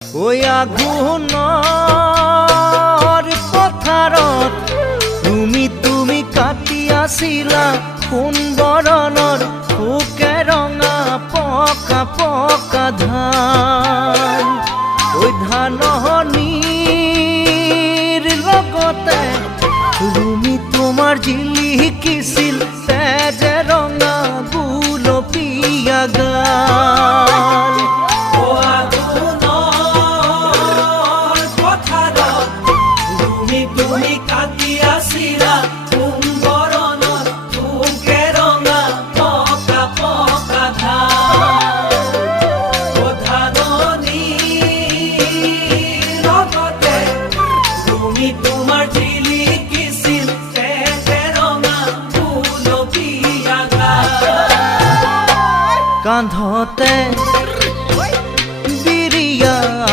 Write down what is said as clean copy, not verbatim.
ওই আঘোণৰ পথাৰত তুমি কাটি আছিলা সোণ বৰণৰ পোকে ৰঙা পকা পকা ধান। ওই ধাননিৰ লগতে তুমি তোমাৰ জিলিকিছিল তেজে ৰঙা গুলপীয়া গাল। তুমি কাটি আছিলা সোণ বৰণৰ পোকে ৰঙা পকা পকা ধান। ধাননিৰ লগতে তুমি তোমাৰ জিলিকিছিল তেজে ৰঙা গুলপীয়া গাল। কান্ধতে